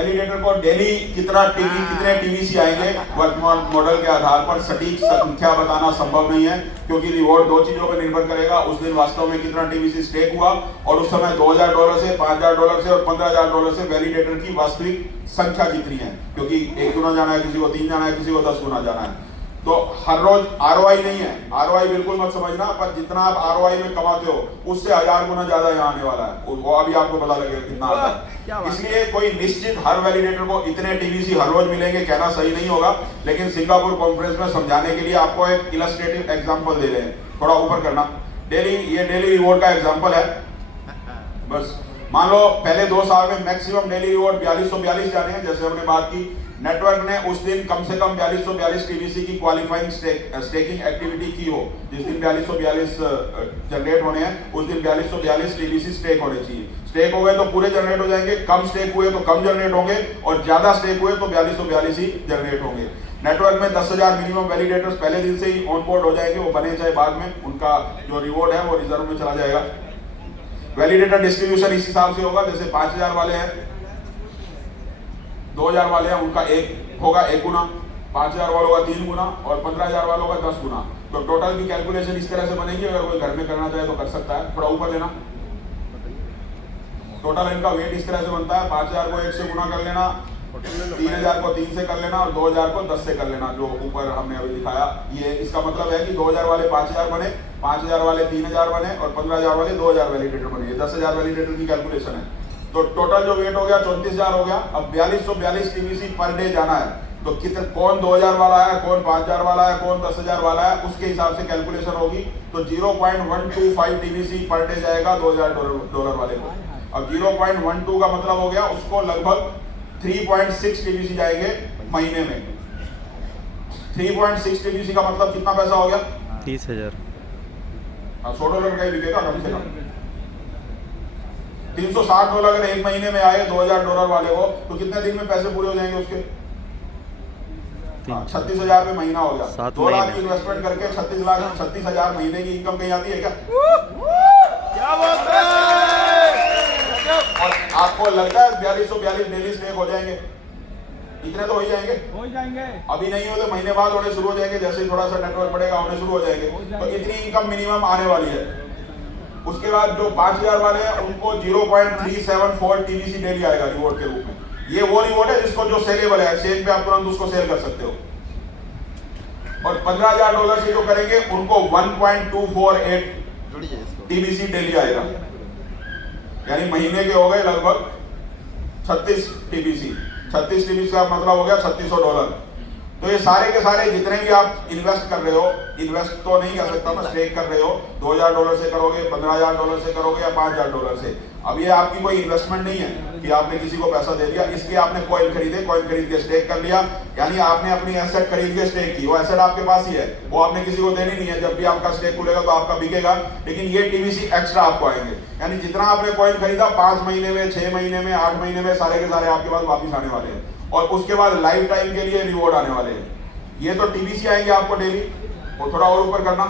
Validator को daily कितने TVC आएंगे वर्तमान मॉडल के आधार पर सटीक संख्या बताना संभव नहीं है, क्योंकि रिवॉर्ड दो चीजों पर निर्भर करेगा। उस दिन वास्तव में कितना टीवीसी स्टेक हुआ और उस समय $2000 से, $5000 से और $15000 से वैलिडेटर की वास्तविक संख्या कितनी है, क्योंकि 1 गुना जाना है, किसी को 3 जाना है, किसी को 10 गुना जाना है। तो हर रोज आरओआई नहीं है, आरओआई बिल्कुल मत समझना, पर जितना आप आरओआई में कमाते हो उससे 1000 गुना ज्यादा यहाँ आने वाला है, वो अभी आपको पता लगेगा कितना आता है। इसलिए कोई निश्चित हर वैलिडेटर को इतने टीवीसी हर रोज मिलेंगे कहना सही नहीं होगा, लेकिन सिंगापुर कॉन्फ्रेंस में समझाने के लिए आपको एक इलस्ट्रेटिव एग्जांपल दे रहे हैं। थोड़ा ऊपर करना, ये डेली रिवॉर्ड का एग्जांपल है। बस मान लो पहले 2 साल में मैक्सिमम डेली रिवॉर्ड 4242 जाने हैं, जैसे हमने बात की। नेटवर्क ने उस दिन कम से कम 4242 टीवीसी की क्वालिफाइंग स्टेकिंग एक्टिविटी की हो। जिस दिन 4242 जनरेट होने हैं उस दिन 4242 टीवीसी स्टेक होने चाहिए। स्टेक हो गए तो पूरे जनरेट हो जाएंगे, कम स्टेक हुए तो कम जनरेट होंगे, और ज्यादा स्टेक हुए तो 4242 ही जनरेट होंगे। नेटवर्क में 10,000 मिनिमम वैलिडेटर्स पहले दिन से ही ऑन बोर्ड हो जाएंगे, वो बने चाहे बाद में, उनका जो रिवॉर्ड है वो रिजर्व में चला जाएगा। वैलिडेटर डिस्ट्रीब्यूशन इस हिसाब से होगा, जैसे 5000 वाले हैं, 2000 वाले हैं, उनका एक होगा 1 गुना, 5000 वालों का 3 गुना और 15000 वालों का 10 गुना। तो टोटल की कैलकुलेशन इस तरह से बनेगी। अगर कोई घर में करना चाहे तो कर सकता है। थोड़ा ऊपर लेना, टोटल इनका वेट इस तरह से बनता है। 5000 को 1 से गुना कर लेना, 3000 को 3 से कर लेना और 2000 को 10 से कर लेना, जो ऊपर हमने अभी दिखाया। ये इसका मतलब है कि 2000 वाले 5000 बने, 5000 वाले 3000 बने और 15000 वाले 2000 वैलिडेटर बने। ये 10000 वैलिडेटर की कैलकुलेशन है। तो टोटल जो वेट हो गया 34000 हो गया। अब 4242 टीवीसी पर डे जाना है, तो कितने, कौन 2000 वाला है, कौन 5000 वाला है, कौन 10000 वाला है, उसके हिसाब से कैलकुलेशन होगी। तो 0.125 टीवीसी पर डे जाएगा $2000 वाले को। अब 0.12 का मतलब हो गया उसको लगभग 3.6 टीवीसी जाएंगे महीने में। 3.6 टीवीसी का मतलब कितना पैसा हो गया? 30,000। $100 का ही बिकेगा कम से कम। $360 अगर एक महीने में आए $2000 वाले को, तो कितने दिन में पैसे पूरे हो जाएंगे उसके? 36,000 पे महीना हो गया। 2 लाख की इन्वेस्टमेंट करके 36,000 महीने की इनकम कहीं आती है क्या? क्या बात है। और आपको लगता है 4242 डेली स्टेक हो जाएंगे? इतने तो हो ही जाएंगे। अभी नहीं हो तो महीने बाद होने शुरू हो जाएंगे, जैसे ही थोड़ा सा नेटवर्क बढ़ेगा होने शुरू हो जाएंगे। तो इतनी इनकम मिनिमम आने वाली है। उसके बाद जो 5000 वाले हैं उनको 0.374 टीवीसी डेली आएगा रिवॉर्ड के रूप में। ये वो रिवॉर्ड है जिसको जो सेलेबल है, एक्सचेंज पे आप तुरंत उसको सेल कर सकते हो। और $15000 से जो करेंगे उनको 1.248 टीवीसी डेली आएगा, यानी महीने के हो गए लगभग 36 टीवीसी। 36 टीवीसी का मतलब हो गया $3600। तो ये सारे के सारे जितने भी आप इन्वेस्ट कर रहे हो, इन्वेस्ट तो नहीं कर सकता मैं, स्टेक कर रहे हो, $2000 से करोगे, $15000 से करोगे या $5000 से। अब ये आपकी कोई इन्वेस्टमेंट नहीं है कि आपने किसी को पैसा दे दिया, इसलिए आपने कॉइन खरीदे, कॉइन खरीद के स्टेक कर लिया, यानी आपने अपनी एसेट खरीद के स्टेक की। वो एसेट आपके पास ही है, वो आपने किसी को देनी नहीं है। जब भी आपका स्टेक खुलेगा तो आपका बिकेगा, लेकिन ये टीवीसी एक्स्ट्रा आपको आएंगे। यानी जितना आपने कॉइन खरीदा 5 महीने में, 6 महीने में, 8 महीने में, सारे के सारे आपके पास वापिस आने वाले हैं। और उसके बाद लाइफ टाइम के लिए रिवॉर्ड आने वाले हैं। ये तो टीवीसी आएंगे आपको डेली। और थोड़ा और ऊपर करना,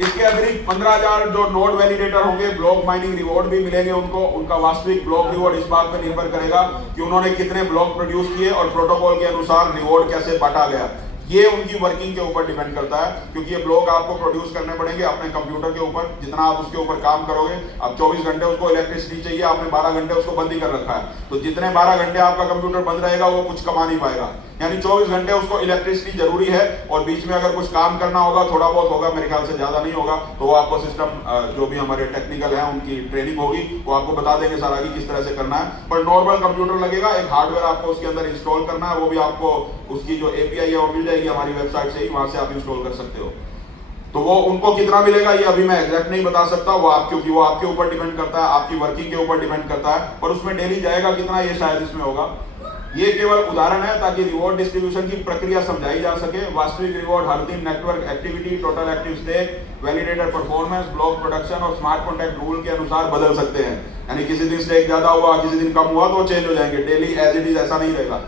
इसके अतिरिक्त 15000 जो नोड वैलिडेटर होंगे, ब्लॉक माइनिंग रिवॉर्ड भी मिलेंगे उनको। उनका वास्तविक ब्लॉक रिवॉर्ड इस बात पर निर्भर करेगा कि उन्होंने कितने ब्लॉक प्रोड्यूस किए और प्रोटोकॉल के अनुसार रिवॉर्ड कैसे बांटा गया। ये उनकी वर्किंग के ऊपर डिपेंड करता है, क्योंकि ये ब्लॉक आपको प्रोड्यूस करने पड़ेंगे अपने कंप्यूटर के ऊपर। जितना आप उसके ऊपर काम करोगे, अब 24 घंटे उसको इलेक्ट्रिसिटी चाहिए, आपने 12 घंटे उसको बंद ही कर रखा है, तो जितने 12 घंटे आपका कंप्यूटर बंद रहेगा वो कुछ कमा नहीं पाएगा। यानी 24 घंटे उसको इलेक्ट्रिसिटी जरूरी है। और बीच में अगर कुछ काम करना होगा, थोड़ा बहुत होगा, मेरे ख्याल से ज्यादा नहीं होगा, तो वो आपको सिस्टम जो भी हमारे टेक्निकल है उनकी ट्रेनिंग होगी, वो आपको बता देंगे सारा कि किस तरह से करना है। पर नॉर्मल कंप्यूटर लगेगा, एक हार्डवेयर आपको उसके अंदर इंस्टॉल करना है, वो भी आपको उसकी जो एपीआई है वो मिल जाएगी हमारी वेबसाइट से ही, वहां से आप इंस्टॉल कर सकते हो। तो वो उनको कितना मिलेगा ये अभी मैं एग्जैक्ट नहीं बता सकता, वो क्योंकि वो आपके ऊपर डिपेंड करता है, आपकी वर्किंग के ऊपर डिपेंड करता है। पर उसमें डेली जाएगा कितना ये शायद इसमें होगा। ये केवल उदाहरण है ताकि रिवॉर्ड डिस्ट्रीब्यूशन की प्रक्रिया समझाई जा सके। वास्तविक रिवॉर्ड हर दिन network activity, total active stake, validator performance, block production और स्मार्ट कॉन्ट्रैक्ट रूल के अनुसार बदल सकते हैं। यानी किसी दिन स्टेक ज्यादा हुआ, किसी दिन कम हुआ, तो चेंज हो जाएंगे। डेली एज इट इज ऐसा नहीं रहेगा।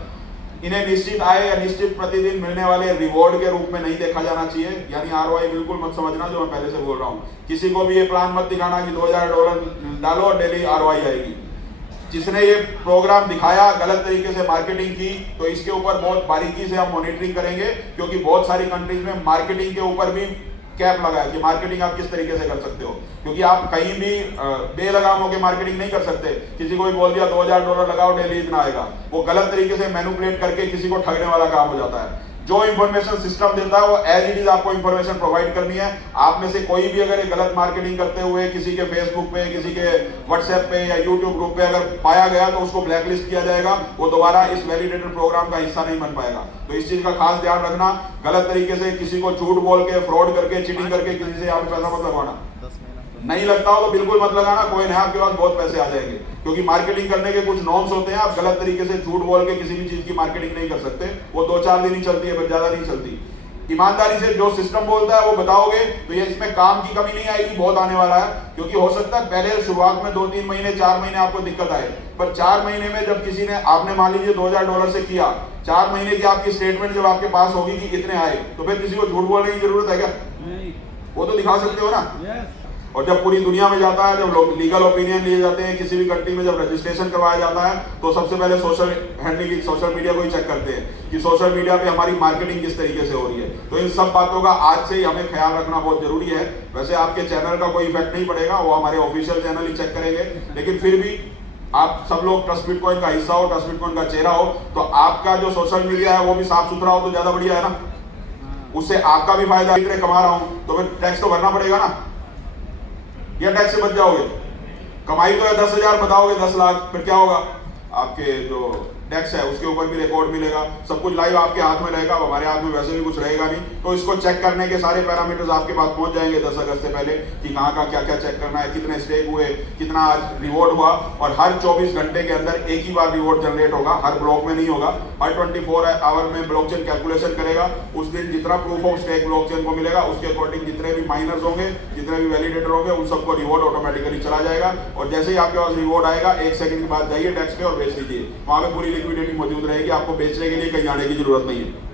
इन्हें निश्चित आय या निश्चित प्रतिदिन मिलने वाले रिवॉर्ड के रूप में नहीं देखा जाना चाहिए। यानी आरओआई बिल्कुल मत समझना, जो मैं पहले से बोल रहा हूँ। किसी को भी ये प्लान मत दिखाना कि $2000 डालो और डेली आरओआई आएगी। जिसने ये प्रोग्राम दिखाया, गलत तरीके से मार्केटिंग की, तो इसके ऊपर बहुत बारीकी से हम मॉनिटरिंग करेंगे, क्योंकि बहुत सारी कंट्रीज में मार्केटिंग के ऊपर भी कैप लगा है कि मार्केटिंग आप किस तरीके से कर सकते हो, क्योंकि आप कहीं भी बेलगाम होकर मार्केटिंग नहीं कर सकते। किसी को भी बोल दिया $2000 लगाओ डेली इतना आएगा, वो गलत तरीके से मैनिपुलेट करके किसी को ठगने वाला काम हो जाता है। जो इंफॉर्मेशन सिस्टम देता है वो एज इट इज आपको इंफॉर्मेशन प्रोवाइड करनी है। आप में से कोई भी अगर ये गलत मार्केटिंग करते हुए किसी के फेसबुक पे, किसी के व्हाट्सएप पे या यूट्यूब ग्रुप पे अगर पाया गया तो उसको ब्लैकलिस्ट किया जाएगा, वो दोबारा इस वैलिडेटेड प्रोग्राम का हिस्सा नहीं बन पाएगा। तो इस चीज का खास ध्यान रखना, गलत तरीके से किसी को झूठ बोल के, फ्रॉड करके, चीटिंग करके किसी से यहाँ पे पैसा मत लगवाना। नहीं लगता हो तो बिल्कुल मत लगाना, कोई नहीं, आपके पास बहुत पैसे आ जाएंगे, क्योंकि मार्केटिंग करने के कुछ नॉर्म्स होते हैं। आप गलत तरीके से झूठ बोल के किसी भी चीज की मार्केटिंग नहीं कर सकते, वो 2-4 दिन ही चलती है, बस ज्यादा नहीं चलती। ईमानदारी से जो सिस्टम बोलता है वो बताओगे तो ये इसमें काम की कमी नहीं आएगी, बहुत आने वाला है। क्योंकि हो सकता है पहले शुरुआत में 2-3 महीने, 4 महीने आपको दिक्कत आए, पर 4 महीने में जब किसी ने, आपने मान लीजिए $2000 से किया, 4 महीने की आपकी स्टेटमेंट जब आपके पास होगी कि इतने आए, तो फिर किसी को झूठ बोलने की जरूरत है क्या? वो तो दिखा सकते हो ना। और जब पूरी दुनिया में जाता है, जब लोग लीगल ओपिनियन लिए जाते हैं किसी भी कंट्री में, जब रजिस्ट्रेशन करवाया जाता है, तो सबसे पहले सोशल हैंडलिंग, सोशल मीडिया को ही चेक करते हैं कि सोशल मीडिया पे हमारी मार्केटिंग किस तरीके से हो रही है। तो इन सब बातों का आज से ही हमें ख्याल रखना बहुत जरूरी है। वैसे आपके चैनल का कोई इफेक्ट नहीं पड़ेगा, वो हमारे ऑफिशियल चैनल ही चेक करेंगे, लेकिन फिर भी आप सब लोग ट्रस्ट बिटकॉइन का हिस्सा हो, ट्रस्ट बिटकॉइन का चेहरा हो, तो आपका जो सोशल मीडिया है वो भी साफ सुथरा हो तो ज्यादा बढ़िया है ना। उससे आपका भी फायदा, इतने कमा रहा हूं तो फिर टैक्स तो भरना पड़ेगा ना, या टैक्स से बच जाओगे? कमाई तो है 10,000, बताओगे 10 लाख, फिर क्या होगा? आपके जो टैक्स है उसके ऊपर भी रिकॉर्ड मिलेगा, सब कुछ लाइव आपके हाथ में रहेगा। अब हमारे हाथ में वैसे भी कुछ रहेगा नहीं, तो इसको चेक करने के सारे पैरामीटर्स आपके पास पहुंच जाएंगे 10 अगस्त से पहले, कि कहाँ का क्या क्या चेक करना है, कितने स्टेक हुए, कितना आज रिवॉर्ड हुआ। और हर 24 घंटे के अंदर एक ही बार रिवॉर्ड जनरेट होगा, हर ब्लॉक में नहीं होगा। हर 24 आवर में ब्लॉकचेन कैलकुलेशन करेगा, उस दिन जितना प्रूफ ऑफ स्टेक ब्लॉकचेन को मिलेगा उसके अकॉर्डिंग जितने भी माइनर्स होंगे, जितने भी वैलिडेटर होंगे, उन सबको रिवॉर्ड ऑटोमेटिकली चला जाएगा। और जैसे ही आपके पास रिवॉर्ड आएगा 1 सेकंड के बाद जाइए डेस्क पे और बेच लीजिए, वहां पे पूरी लिक्विडिटी मौजूद रहेगी, आपको बेचने के लिए कहीं जाने की जरूरत नहीं है।